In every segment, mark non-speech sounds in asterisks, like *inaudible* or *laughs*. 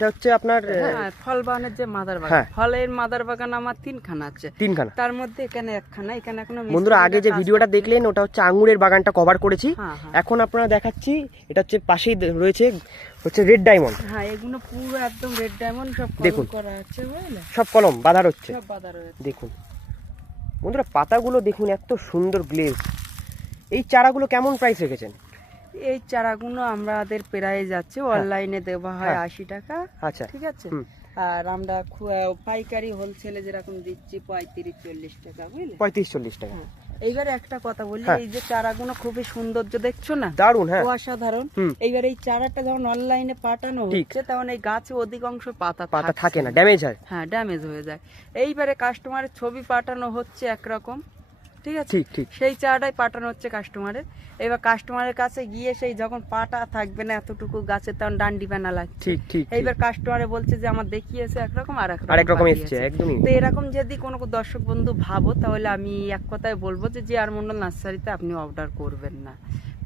এটা হচ্ছে আপনার হ্যাঁ ফল বাগানের যে মাদার হ্যাঁ। বাগান ফলের মাদার বাগান আমার তিনখানা আছে। তিনখানা। তার মধ্যে এখানে একখানা এখানে এখনও বন্ধুরা আগে যে ভিডিওটা দেখলেন ওটা হচ্ছে আঙুরের বাগানটা কভার করেছি। হ্যাঁ হ্যাঁ। এখন আপনারা দেখাচ্ছি এটা হচ্ছে পাশেই রয়েছে হচ্ছে রেড ডায়মন্ড হ্যাঁ এগুলো পুরো একদম রেড ডায়মন্ড সব দেখুন। দেখুন। করা আছে সব কলম বাঁধা হচ্ছে সব বাধা রয়েছে। দেখুন। বন্ধুরা পাতাগুলো দেখুন এত সুন্দর গ্লেজ এই চারাগুলো কেমন প্রাইস রেখেছেন? এই চারাগুলো আমাদের প্রায় যাচ্ছে অনলাইনে দেওয়া হয় হ্যাঁ। আশি টাকা আচ্ছা। ঠিক আছে? আর আমরা পাইকারি হোলসেলে যেরকম দিচ্ছি পঁয়ত্রিশ চল্লিশ টাকা বুঝলে? পঁয়ত্রিশ চল্লিশ টাকা। হ্যাঁ। এইবারে একটা কথা বলি হ্যাঁ। এই যে চারাগুলো খুবই সৌন্দর্য দেখছ না? দারুণ হ্যাঁ। অসাধারণ। এইবার এই চারাটা যখন অনলাইনে পাঠানো হচ্ছে তখন এই গাছে অধিকাংশ পাতা পাতা থাকে না ড্যামেজ হয়। হ্যাঁ ড্যামেজ হয়ে যায়। এইবারে কাস্টমারের ছবি পাঠানো হচ্ছে একরকম। ঠিক আছে? ঠিক ঠিক। সেই চারাটাই পাঠানো হচ্ছে কাস্টমারের এবার কাস্টমারের কাছে গিয়ে সেই যখন পাটা থাকবে না এতটুকু গাছে তখন ডান্ডি বানা লাগছে। ঠিক ঠিক। এইবার কাস্টমারে বলছে যে আমার দেখিয়েছে একরকম আর আরেক রকম। এসছে একদমই। তো এরকম যদি কোনো দর্শক বন্ধু ভাবো তাহলে আমি এক কথায় বলব যে জি আর মন্ডল নার্সারিতে আপনি অর্ডার করবেন না।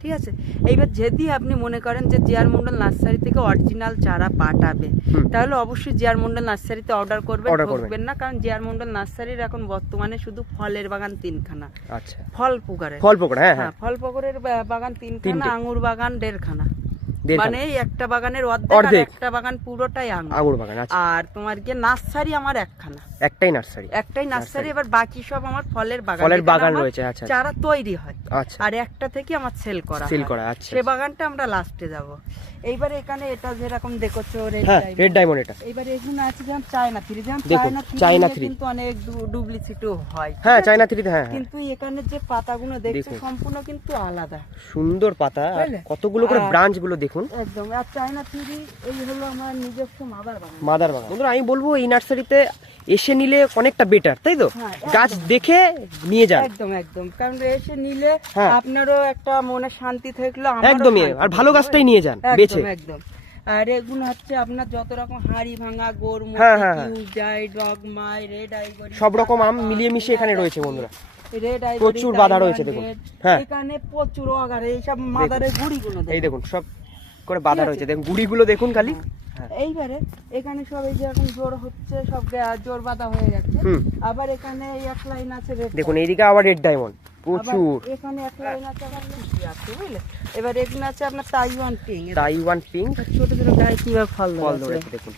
ঠিক আছে এইবার যদি আপনি মনে করেন যে জিয়ার মন্ডল নার্সারি থেকে অরিজিনাল চারা পাঠাবে তাহলে অবশ্যই জিয়ার মন্ডল নার্সারিতে অর্ডার করবেন ঢুকবেন করবেন। না কারণ জিয়ার মন্ডল নার্সারির এখন বর্তমানে শুধু ফলের বাগান তিনখানা আচ্ছা ফল পুকুরে ফল পুকুরে হ্যাঁ হ্যাঁ হ্যাঁ ফল পুকুরের বাগান তিনখানা। আঙুর বাগান দেড়খানা। মানে একটা বাগানের অর্ধেক একটা বাগান পুরোটাই আঙুর। বাগান আচ্ছা। আর তোমার গিয়ে নার্সারি আমার একখানা। একটাই নার্সারি? একটাই নার্সারি এবার বাকি সব আমার ফলের বাগান। ফলের বাগান রয়েছে আচ্ছা চারা তৈরি হয়। আচ্ছা। আর একটা থেকে আমার সেল করা সেল করা আচ্ছা সে বাগানটা আমরা লাস্টে যাব। এইবার এখানে এটা যেরকম দেখছ রেড হ্যাঁ ডায়মন্ড এটা। এইবার এখানে আছে যেমন চায়না থ্রি যেমন চায়না থ্রি চায়না থ্রি। কিন্তু অনেক ডুপ্লিসিটিও হয়। হ্যাঁ আছে? চাইনা থ্রিতে হ্যাঁ হ্যাঁ। কিন্তু এখানে যে পাতাগুলো দেখছ সম্পূর্ণ কিন্তু আলাদা। সুন্দর পাতা কতগুলো করে ব্রাঞ্চগুলো দেখুন একদম। আর চায়না থ্রি এই হলো আমার নিজস্ব মাদার বাগান। মাদার বাগান। বন্ধুরা আমি বলব এই নার্সারিতে এসে নিলে অনেকটা বেটার তাই তো? হ্যাঁ, গাছ দেখে নিয়ে যান। একদম একদম। কারণ এসে নিলে হ্যাঁ। আপনারও একটা মনে শান্তি থাকল একদমই আর ভালো গাছটাই নিয়ে যান বেছে। একদম। আর এগুলো হচ্ছে আপনার যত রকম হাড়ি ভাঙা গোরমুখ হ্যাঁ, ডগমাই রেড সব রকম আম মিলিয়ে মিশিয়ে এখানে রয়েছে বন্ধুরা। প্রচুর বাঁধা রয়েছে দেখুন। হ্যাঁ। এখানে প্রচুর অগারে এইসব মাদারের গুড়িগুলো এই দেখুন দেখুন সব করে বাঁধা রয়েছে। দেখুন গুড়িগুলো দেখুন খালি। হ্যাঁ। এইবারে এখানে সব এই যে এখন জোর হচ্ছে সব জোর বাঁধা হয়ে যাচ্ছে। আবার এখানে এই এক লাইন আছে রেড দেখুন এইদিকে আবার রেড ডায়মন্ড প্রচুর। এখানে এক লাইন আছে আবার লুচি আছে বুঝলে? এবার এখানে আছে আপনার তাইওয়ান পিং তাইওয়ান পিং ছোট ছোট গায়ে কীভাবে ফল ফল ধরেছে দেখুন।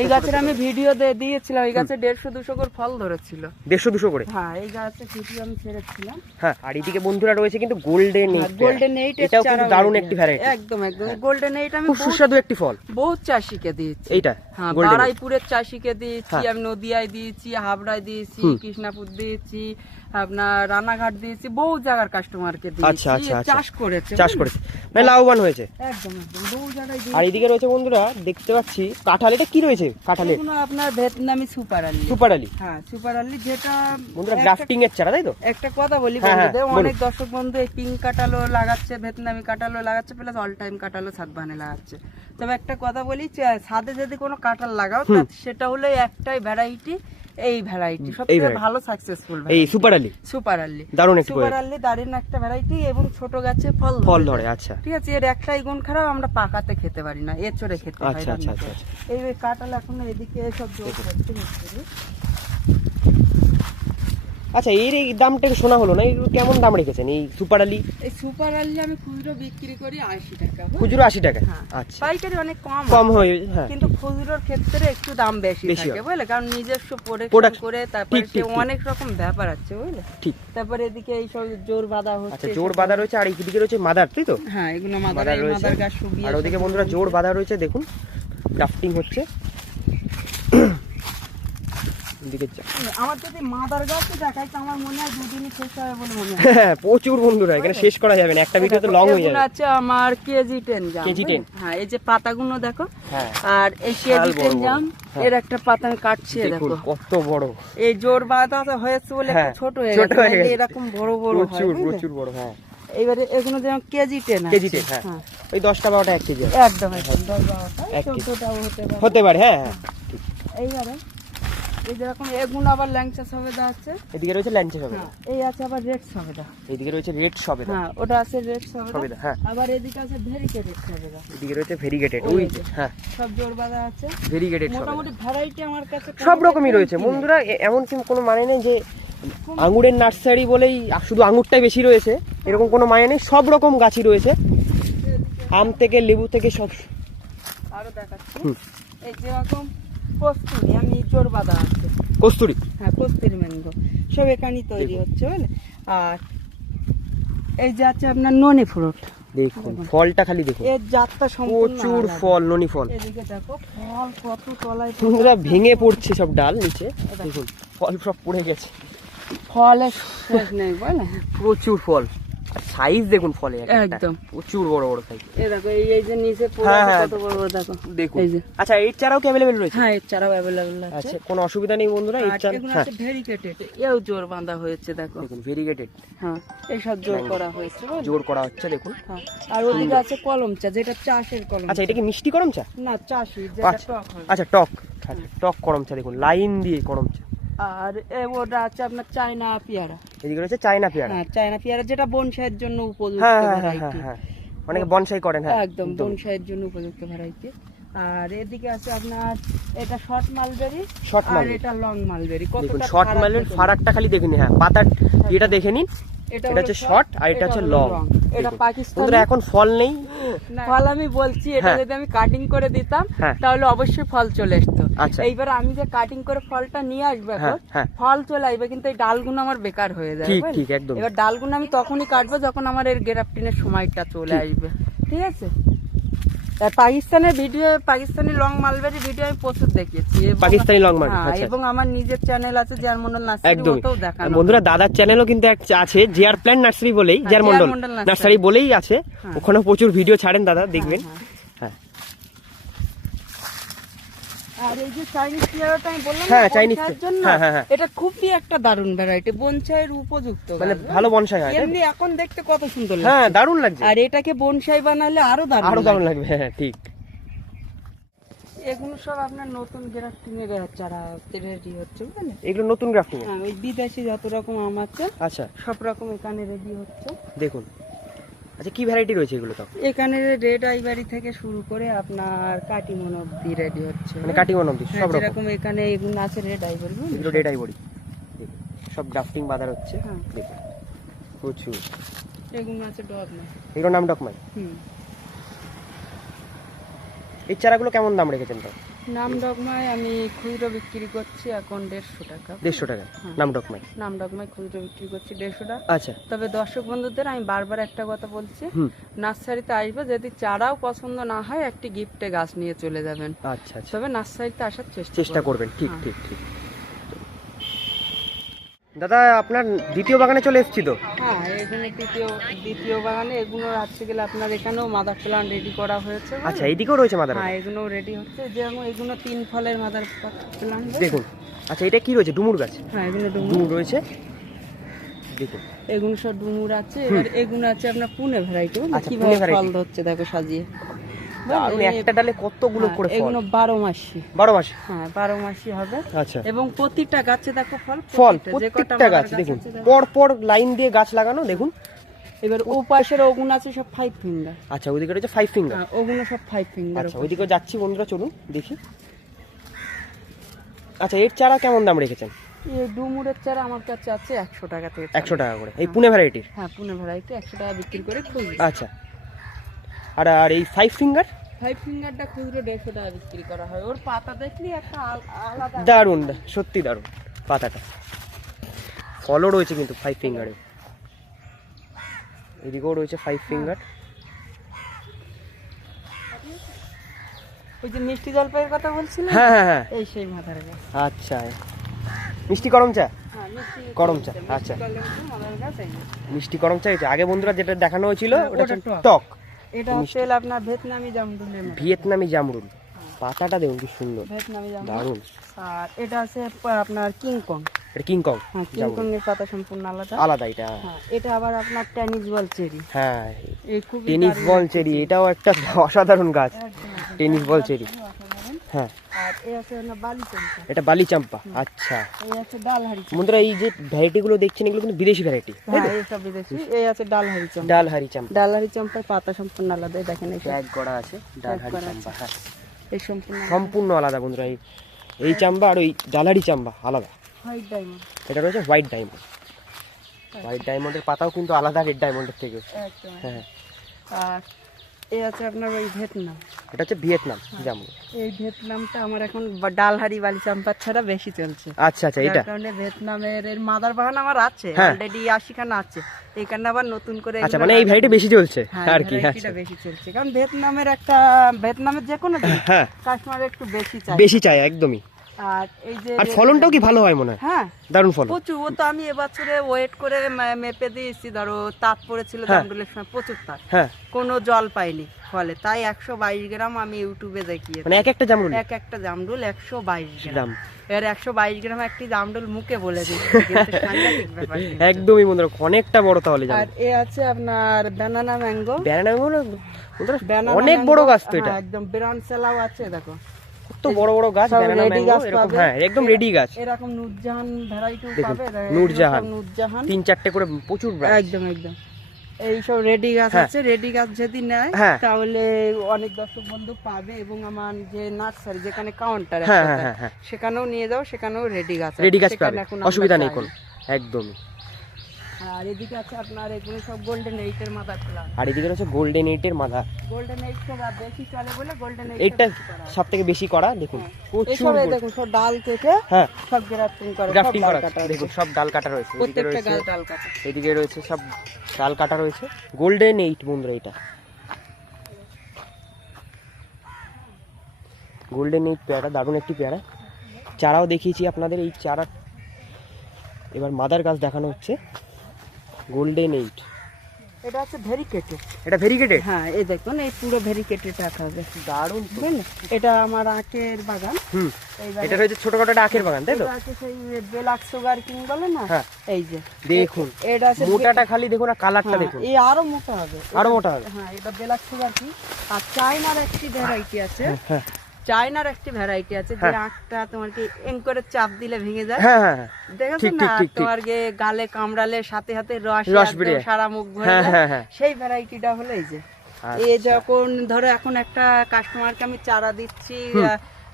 এই গাছের। আমি ভিডিও দিয়েছিলাম এই গাছে দেড়শো দুশো করে ফল ধরেছিল। দেড়শো দুশো করে? হ্যাঁ এই গাছে ভিডিও আমি ছেড়েছিলাম। হ্যাঁ আর এইদিকে বন্ধুরা রয়েছে কিন্তু গোল্ডেন গোল্ডেন এইট এটাও কিন্তু দারুণ একটি ভ্যারাইটি একদম একদম। গোল্ডেন এইট আমি খুব সুস্বাদু একটি ফল। বহুত চাষিকে দিয়েছি। এইটা হ্যাঁ বারাইপুরের চাষিকে দিয়েছি হ্যাঁ। আমি নদিয়ায় দিয়েছি হাবড়ায় দিয়েছি কৃষ্ণাপুর দিয়েছি আপনার রানাঘাট দিয়েছি বহু জায়গার কাস্টমারকে আচ্ছা, দিয়েছি। আচ্ছা, আচ্ছা। চাষ করেছে চাষ? করেছে। লাভবান হয়েছে। আর এদিকে রয়েছে বন্ধুরা দেখতে পাচ্ছি কাঁঠাল এটা কি রয়েছে কাঁঠালে? আপনার ভিয়েতনামি সুপার আলি। সুপার আলি। হ্যাঁ সুপার আলি যেটা বন্ধুরা গ্রাফটিং এর চারা তাই তো? একটা কথা বলি হ্যাঁ, হ্যাঁ, বন্ধুদের অনেক দর্শক বন্ধু এই পিঙ্ক কাটালো লাগাচ্ছে ভিয়েতনামি কাটালো লাগাচ্ছে প্লাস অল টাইম কাটালো সাতবানে লাগাচ্ছে। তবে একটা কথা বলি ছাদে যদি কোনো কাটাল লাগাও সেটা হলো একটাই ভ্যারাইটি এই ভ্যারাইটি সবথেকে। ভালো সাকসেসফুল এই সুপার আলি সুপার আলি দারুণ একটা সুপার আলি দারুণ একটা ভ্যারাইটি এবং ছোট গাছে ফল ফল ধরে আচ্ছা। ঠিক আছে এর একটাই গুণ খারাপ আমরা পাকাতে খেতে পারি না এর চড়ে খেতে হয় আচ্ছা আচ্ছা আচ্ছা আচ্ছা। এই কাটাল এখন এদিকে সব জোর করতে। আচ্ছা এর এই দামটা একটু শোনা হলো না এগুলো কেমন দাম রেখেছেন? এই সুপার আলি? এই সুপার আল্লি আমি খুচরো বিক্রি করি আশি টাকা। খুচরো আশি টাকা? হ্যাঁ। আচ্ছা। পাইকারি অনেক কম কম হয় হ্যাঁ। কিন্তু খুচরোর ক্ষেত্রে একটু দাম বেশি থাকে বুঝলে? কারণ নিজস্ব Product- করে তারপরে। অনেক রকম ব্যাপার আছে বুঝলে? ঠিক। তারপরে এদিকে এই সব জোর বাঁধা আচ্ছা হচ্ছে জোর বাঁধা রয়েছে আর এইদিকে রয়েছে মাদার তাই তো? হ্যাঁ এগুলো মাদার মাদার গাছ আর ওদিকে বন্ধুরা জোর বাঁধা রয়েছে দেখুন। গ্রাফটিং হচ্ছে। এদিকে আমার যদি মাদার গাছ দেখাই তো আমার মনে হয় দুদিনই শেষ হবে বলে মনে হয়। হ্যাঁ প্রচুর বন্ধুরা এখানে শেষ করা যাবে না একটা ভিডিও তো লং হয়ে যাবে। আছে আমার কেজি টেন জাম। কেজি 10 হ্যাঁ এই যে পাতাগুলো দেখো। হ্যাঁ। আর এই কেজি বড় টেন বড়। জাম হ্যাঁ। এর একটা পাতা আমি কাটছি এই দেখুন দেখো। কত বড়। এই জোর বাঁধা হয়েছে বলে হ্যাঁ, ছোট হয়ে গেছে হয়ে নাহলে গেছে। এরকম বড় বড় হয় প্রচুর প্রচুর বড় হ্যাঁ। এইবারে এগুলো যেমন কেজি টেন কেজি টেন হ্যাঁ। ওই দশটা বারোটা এক কেজি একদম দশ বারোটা হতে পারে হ্যাঁ হ্যাঁ। এইবারে এই যেরকম এগুলো আবার ল্যাংচা সবেদা আছে। এদিকে রয়েছে সবেদা। হ্যাঁ এই আছে আবার রেড সবেদা। এদিকে রয়েছে রেড সবেদা। হ্যাঁ ওটা আছে রেড সবেদা। সবেদা হ্যাঁ। আবার এদিকে আছে সবেদা। এদিকে রয়েছে ভেরিগেটেড ওই হ্যাঁ। সব জোর বাঁধা আছে। ভেরিগেটেড মোটামুটি ভ্যারাইটি আমার কাছে সব রকমই রয়েছে। বন্ধুরা এমন কি কোনো মানে নেই যে আঙুরের নার্সারি বলেই শুধু আঙুরটাই বেশি রয়েছে? এরকম কোনো মানে নেই? সব রকম গাছই রয়েছে। আম থেকে লেবু থেকে সব আরও দেখাচ্ছি। এই যেরকম কস্তুরি আমি জোর বাঁধা আছে। কস্তুরি? হ্যাঁ কস্তুরি ম্যাঙ্গো। সব এখানেই তৈরি হচ্ছে বুঝলে? আর এই যে আছে আপনার ননি ফ্রুট। দেখুন ফলটা খালি দেখুন। এর জাতটা সম্পূর্ণ প্রচুর ফল ননি ফল। এদিকে দেখো ফল কত তলায় বন্ধুরা ভেঙে পড়ছে সব ডাল নিচে। দেখুন ফল সব পড়ে গেছে। ফলের শেষ নেই বলে প্রচুর ফল। সাইজ দেখুন ফলে একদম। প্রচুর বড় বড় সাইজ এই দেখো এই এই যে নিচে পড়ে হ্যাঁ, হ্যাঁ। কত বড় বড় দেখো। দেখুন। এই যে। আচ্ছা এর চারাও কি অ্যাভেলেবেল রয়েছে? হ্যাঁ এর চারাও অ্যাভেলেবল আছে। আচ্ছা কোনো অসুবিধা নেই বন্ধুরা এর আর চারা এগুলো হ্যাঁ। আছে ভেরিকেটেড এও জোর বাঁধা হয়েছে দেখো। দেখুন ভেরিগেটেড হ্যাঁ এইসব জোর করা হয়েছে জোর করা হচ্ছে দেখুন। আর ওদিকে আছে কলম চা যেটা চাষের কলম আচ্ছা এটা কি মিষ্টি করম চা? না চাষি যেটা আচ্ছা টক আচ্ছা টক। আচ্ছা টক করম চা দেখুন লাইন দিয়ে করম চা। আর ওটা আছে আপনার চায়না পেয়ারা। এদিকে রয়েছে চায়না পেয়ারা। হ্যাঁ চায়না পেয়ারা যেটা বনসাইয়ের জন্য উপযুক্ত হ্যাঁ হ্যাঁ হ্যাঁ ভ্যারাইটি হ্যাঁ। অনেকে বনসাই করেন হ্যাঁ। একদম বনসাইয়ের জন্য উপযুক্ত ভ্যারাইটি আর এদিকে আছে আপনার এটা শর্ট মালবেরি Short আর এটা লং মালবেরি কতটা শর্ট মালের ফারাকটা খালি দেখে নিন হ্যাঁ পাতার এটা দেখে নিন। এটা হচ্ছে short আর এটা হচ্ছে long। এটা পাকিস্তান এখন ফল নেই। ফল আমি বলছি এটা। যদি আমি কাটিং করে দিতাম। তাহলে অবশ্যই ফল চলে আসতো। এইবার আমি যে কাটিং করে ফলটা নিয়ে আসব হ্যাঁ, এখন হ্যাঁ। ফল চলে আসবে কিন্তু এই ডালগুলো আমার বেকার হয়ে যাবে ঠিক, ঠিক, একদম। এবার ডালগুলো আমি তখনই কাটবো যখন আমার এর গেরাপটিনের সময়টা চলে আসবে ঠিক আছে পাকিস্তানের video Pakistani long mulberry video আমি প্রচুর দেখিয়েছি এবং- পাকিস্তানি লং mulberry, হ্যাঁ, আচ্ছা। এবং আমার নিজের চ্যানেল আছে জারমন্ডল নার্সারি একদমই ওতেও দেখানো বন্ধুরা দাদার চ্যানেলও কিন্তু আছে জিআর প্ল্যান নার্সারি বলেই JR Mondal Mondal nursery. Nursery বলেই আছে। ওখানে প্রচুর ভিডিও ছাড়েন দাদা দেখবেন হ্যাঁ, হ্যাঁ আর এই যে চাইনিজ পেয়ারাটা আমি বললাম হ্যাঁ। জন্য হ্যাঁ, হ্যাঁ। এটা খুবই একটা দারুণ ভ্যারাইটি বনসাইয়ের উপযুক্ত মানে ভালো বনসাই হয় এমনি এখন দেখতে কত সুন্দর লাগে হ্যাঁ দারুণ লাগছে। আর এটাকে বনসাই বানালে আরও দারুণ আরও। দারুণ লাগবে হ্যাঁ ঠিক। এগুলো সব আপনার নতুন গ্রাফটিং এর চারা রেডি হচ্ছে বুঝলেন? এগুলো নতুন গ্রাফটিং হ্যাঁ ওই বিদেশি যত রকম আম আছে আচ্ছা। সব রকম এখানে রেডি হচ্ছে। দেখুন। আচ্ছা কি ভ্যারাইটি রয়েছে এগুলো তো? এখানে রেড আইভারি থেকে শুরু করে আপনার কাটিমন অব্দি রেডি হচ্ছে। মানে কাটিং ওয়ান অব্দি হ্যাঁ, সব রকম? এখানে এগুলো আছে রেড আইভারি এগুলো আইবড়ি দেখুন সব গ্রাফটিং বাঁধার হচ্ছে। হ্যাঁ। দেখুন প্রচুর। এগুলো আছে না এগুলোর নাম ডকমাই হুম। এই চারাগুলো কেমন দাম রেখেছেন তো? নাম ডগমাই আমি খুচরো বিক্রি করছি এখন দেড়শো টাকা। দেড়শো টাকা। হ্যাঁ। নাম ডগমাই? নাম ডগমাই খুচরো বিক্রি করছি দেড়শো টাকা। আচ্ছা। তবে দর্শক বন্ধুদের আমি বারবার একটা কথা বলছি নার্সারিতে আসবে যদি চারাও পছন্দ না হয় একটি গিফটে গাছ নিয়ে চলে যাবেন। আচ্ছা আচ্ছা। তবে নার্সারিতে আসার চেষ্টা চেষ্টা করবেন। ঠিক হ্যাঁ। ঠিক ঠিক। দাদা আপনার দ্বিতীয় বাগানে চলে এসেছি তো? হ্যাঁ এখানে দ্বিতীয় দ্বিতীয় বাগানে এগুলো আছে গেলে আপনার এখানেও মাদার প্লান্ট রেডি করা হয়েছে আচ্ছা এইদিকেও রয়েছে মাদার হ্যাঁ এগুলো রেডি হচ্ছে। যেমন এগুলো তিন ফলের মাদার প্লান্ট দেখুন আচ্ছা এটা কি রয়েছে? ডুমুর গাছ? হ্যাঁ এগুলো ডুমুর। রয়েছে? দেখুন। এগুলো সব ডুমুর আছে। এবার এগুলো আছে আপনার পুনে ভ্যারাইটি আচ্ছা, কীভাবে ফল ধরছে দেখো সাজিয়ে। একটা ডালে কতগুলো হ্যাঁ, করে ফল? এগুলো বারো মাসি। বারো মাস? হ্যাঁ বারো মাসি হবে। আচ্ছা। এবং প্রতিটা গাছে দেখো ফল ফল প্রত্যেকটা গাছ দেখুন দেখো। পর পর লাইন দিয়ে গাছ লাগানো দেখুন। এবার ও পাশের ওগুলো আছে সব ফাইভ ফিঙ্গার আচ্ছা ওইদিকে রয়েছে ফাইভ ফিঙ্গার ওগুলো সব ফাইভ ফিঙ্গার আচ্ছা ওইদিকে যাচ্ছি বন্ধুরা চলুন দেখি। আচ্ছা এর চারা কেমন দাম রেখেছেন? এই ডুমুরের চারা আমার কাছে আছে একশো টাকা থেকে একশো টাকা করে। এই পুনে ভ্যারাইটির হ্যাঁ পুনে ভ্যারাইটি একশো টাকা বিক্রি করে আচ্ছা আর আর এই ফাইভ ফিঙ্গার ফাইভ ফিঙ্গারটা খুচরো দেড়শো টাকা বিক্রি করা হয়। ওর পাতা দেখলি একটা আলাদা? দারুণ সত্যি দারুণ পাতাটা। ফলও রয়েছে কিন্তু ফাইভ ফিঙ্গারে এদিকেও রয়েছে ফাইভ ফিঙ্গার ওই যে মিষ্টি জলপাইয়ের কথা বলছিলাম? হ্যাঁ হ্যাঁ হ্যাঁ। এই সেই মাথার আচ্ছা। মিষ্টি করম চা? হ্যাঁ মিষ্টি চা, আচ্ছা। মিষ্টি করম চা হয়েছে আগে বন্ধুরা যেটা দেখানো হয়েছিল হ্যাঁ, ওটা টক। এটা হচ্ছে আপনার ভিয়েতনামি জামরুল ভিয়েতনামি জামরুল। পাতাটা দেখুন কি সুন্দর। ভিয়েতনামি জামরুল। দারুণ। আর এটা আছে আপনার কিংকং এটা কিংকং হ্যাঁ কিংকং এর পাতা সম্পূর্ণ আলাদা। আলাদা এটা। হ্যাঁ এটা আবার আপনার টেনিস বল চেরি। হ্যাঁ এই খুব টেনিস বল চেরি এটাও একটা অসাধারণ গাছ। Tennis ball cherry. হ্যাঁ। আর এই আছে বালি চম্পা এটা বালি চাম্পা আচ্ছা। এই আছে ডালহারি বন্ধুরা এই যে ভ্যারাইটি গুলো দেখছেন এগুলো কিন্তু বিদেশি ভ্যারাইটি হ্যাঁ এই সব বিদেশি। এই আছে ডালহারি চম্পা। ডাল হারি চাম্পা। ডালহারি চম্পার পাতা সম্পূর্ণ আলাদা দেখেন এই ট্যাগ করা আছে ডাল হারি করা চাম্পা হ্যাঁ। এই সম্পূর্ণ সম্পূর্ণ আলাদা বন্ধুরা এই এই চাম্বা আর ওই ডালারি চাম্বা আলাদা। হোয়াইট ডায়মন্ড এটা রয়েছে হোয়াইট ডায়মন্ড হোয়াইট ডায়মন্ডের পাতাও কিন্তু আলাদা রেড ডায়মন্ডের থেকে। হ্যাঁ। আর এই আছে আপনার ওই ভিয়েতনাম। এটা হচ্ছে ভিয়েতনাম যেমন। এই ভিয়েতনামটা আমার এখন ডালহারি বালি চাম্পার ছাড়া বেশি চলছে। আচ্ছা আচ্ছা এটা কারণে ভিয়েতনামের এর মাদার বাহান আমার আছে হ্যাঁ। অলরেডি আশিখানা আছে। এইখানে আবার নতুন করে আচ্ছা মানে এই ভ্যারাইটি বেশি চলছে হ্যাঁ, আর কি variety আচ্ছা। বেশি চলছে। কারণ ভিয়েতনামের একটা ভিয়েতনামের যে কোনো হ্যাঁ। কাস্টমার একটু বেশি চাই বেশি চাই একদমই। আর এই যে আর ফলনটাও কি ভালো হয় মনে হয়? হ্যাঁ। দারুণ ফলন। প্রচুর ও তো আমি এবছরে ওয়েট করে মেপে দিয়েছি ধরো তাপ পড়েছিল হ্যাঁ। সময় প্রচুর তাপ। হ্যাঁ। কোনো জল পাইনি ফলে তাই একশো বাইশ গ্রাম আমি ইউটিউবে মানে এক একটা জামরুল? এক একটা জামরুল একশো বাইশ গ্রাম। এর একশো বাইশ গ্রাম একটি জামরুল মুখে বলে দিচ্ছি *laughs* একদমই বন্ধুরা অনেকটা বড় তাহলে আর এ আছে আপনার ব্যানানা ম্যাঙ্গো ব্যানানা বন্ধুরা অনেক বড় গাছ তো এটা। একদম বিরান সেলাও আছে দেখো। কত বড় বড় গাছ ব্যানানা ম্যাঙ্গো এরকম হ্যাঁ একদম রেডি গাছ। এরকম নুরজাহান ভ্যারাইটি পাবে নূরজাহান। নূরজাহান। তিন চারটে করে প্রচুর একদম একদম। এই রেডি গাছ হ্যাঁ। আছে রেডি গাছ যদি নেয় হ্যাঁ। তাহলে অনেক দর্শক বন্ধু পাবে এবং আমার যে নার্সারি যেখানে কাউন্টার সেখানেও নিয়ে যাও সেখানেও রেডি গাছ রেডি গাছ পাবে। অসুবিধা নেই। কোনো। একদমই। আর এদিকে আছে আপনার এগুলো সব গোল্ডেন এইটের আর এদিকে গোল্ডেন এইটের মাথা গোল্ডেন এইট বেশি চলে বলে গোল্ডেন এইট এইটা সব থেকে বেশি করা দেখুন প্রচুর এই gold- দেখুন সব ডাল কেটে হ্যাঁ। সব গ্রাফটিং করে গ্রাফটিং করা দেখুন সব ডাল কাটা রয়েছে। এদিকে প্রত্যেকটা রয়েছে ডাল কাটা। এদিকে রয়েছে সব ডাল কাটা রয়েছে। গোল্ডেন এইট বন্ধুরা এটা গোল্ডেন এইট পেয়ারা দারুণ একটি পেয়ারা। চারাও দেখিয়েছি আপনাদের এই চারা এবার মাদার গাছ দেখানো হচ্ছে। গোল্ডেন এইট এটা হচ্ছে ভেরিকেটেড এটা ভেরিগেটেড হ্যাঁ এই দেখুন এই পুরো ভেরিকেটেড রাখা হবে দারুণ। বুঝলেন? এটা আমার আখের বাগান। হুম। এটা রয়েছে ছোটখাটো একটা আখের বাগান তাই তো? আছে সেই বেলাক সুগার কিং বলে না? হ্যাঁ। এই যে। দেখুন এটা আছে মোটাটা খালি দেখুন আর কালারটা হ্যাঁ, দেখুন। এই আরও মোটা হবে। আরও মোটা হবে। হ্যাঁ এটা বেলাক সুগার কি আর চাইনার একটি ভ্যারাইটি আছে। হ্যাঁ। চায়নার একটি ভ্যারাইটি আছে যে আখটা তোমার কি এং করে চাপ দিলে ভেঙে যায়? হ্যাঁ হ্যাঁ হ্যাঁ। দেখেছ না। তোমার গে গালে কামড়ালে সাথে সাথে রস রস সারা মুখ ভরে হ্যাঁ। হ্যাঁ, হ্যাঁ। সেই ভ্যারাইটিটা হলো এই যে। আচ্ছা। এ যখন ধরো এখন একটা কাস্টমারকে আমি চারা দিচ্ছি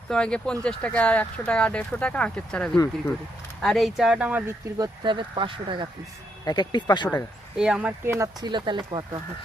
তোমাকে পঞ্চাশ টাকা একশো টাকা দেড়শো টাকা আখের চারা বিক্রি করি। আর এই চারাটা আমার বিক্রি করতে হবে পাঁচশো টাকা পিস এক এক পিস পাঁচশো টাকা। এই আমার কেনার ছিল তাহলে কত? হয়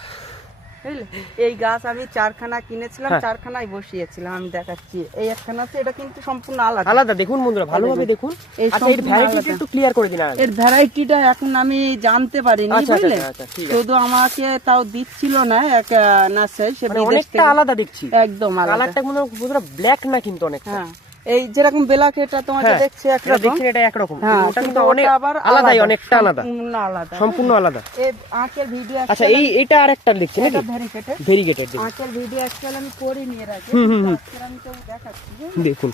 এই গাছ আমি চারখানা কিনেছিলাম হ্যাঁ। চারখানায় বসিয়েছিলাম আমি দেখাচ্ছি। এই একখানা আছে এটা কিন্তু সম্পূর্ণ আলাদা। আলাদা দেখুন বন্ধুরা ভালোভাবে দেখুন। এই আচ্ছা এর ভ্যারাইটিটা একটু ক্লিয়ার করে দিন এর ভ্যারাইটিটা এখন আমি জানতে পারিনি আচ্ছা, আচ্ছা, বুঝলে? আচ্ছা, আচ্ছা। শুধু আমাকে তাও দিচ্ছিল না এক নার্সারি সে মানে অনেকটা আলাদা দেখছি। একদম আলাদা। কালারটা মনে বন্ধুরা ব্ল্যাক না কিন্তু অনেকটা। হ্যাঁ। এই যেরকম বেলাক এটা তোমাকে হ্যাঁ, দেখছি একরকম। দেখছেন এটা একরকম। হ্যাঁ ওটা কিন্তু অনেক আবার আলাদাই অনেকটা আলাদা। আলাদা। সম্পূর্ণ আলাদা। এই আঁকের ভিডিও আচ্ছা এই এটা আরেকটা দেখছি নাকি? ভেরিগেটেড আঁকের ভিডিও অ্যাকচুয়ালি আমি করে নিয়ে রাখি। আমি তো দেখাচ্ছি দেখুন।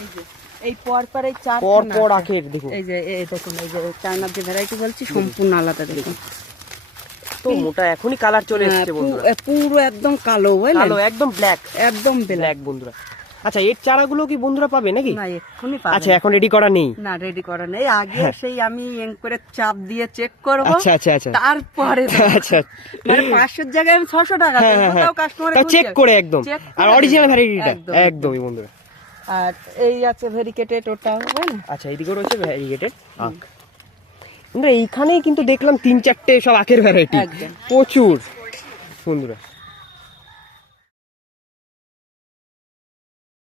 এই যে এই পর পর এই চার পর পর আখের দেখুন। এই যে এই দেখুন এই যে চায়নার যে ভ্যারাইটি বলছি সম্পূর্ণ আলাদা দেখুন। তো মোটা এখনই কালার চলে হ্যাঁ, এসেছে বন্ধুরা। পুরো একদম কালো কালো একদম ব্ল্যাক একদম ব্ল্যাক বন্ধুরা। আচ্ছা এর চারাগুলো কি বন্ধুরা পাবে নাকি? না এক্ষুনি পাবেন আচ্ছা এখন রেডি করা নেই। না রেডি করা নেই। আগে সেই আমি করে চাপ দিয়ে চেক করব। আচ্ছা আচ্ছা আচ্ছা। তারপরে। *laughs* আচ্ছা। মানে পাঁচশোর জায়গায় আমি ছশো টাকা হ্যাঁ দেবো হ্যাঁ হ্যাঁ। তাও কাস্টমার চেক করে একদম। আর অরিজিনাল ভ্যারাইটিটা একদমই বন্ধুরা। আর এই আছে ভেরিকেটেড ওটা আচ্ছা এইদিকে রয়েছে ভ্যারিগেটেড আখ। এইখানেই কিন্তু দেখলাম তিন চারটে সব আখের ভ্যারাইটি প্রচুর। বন্ধুরা।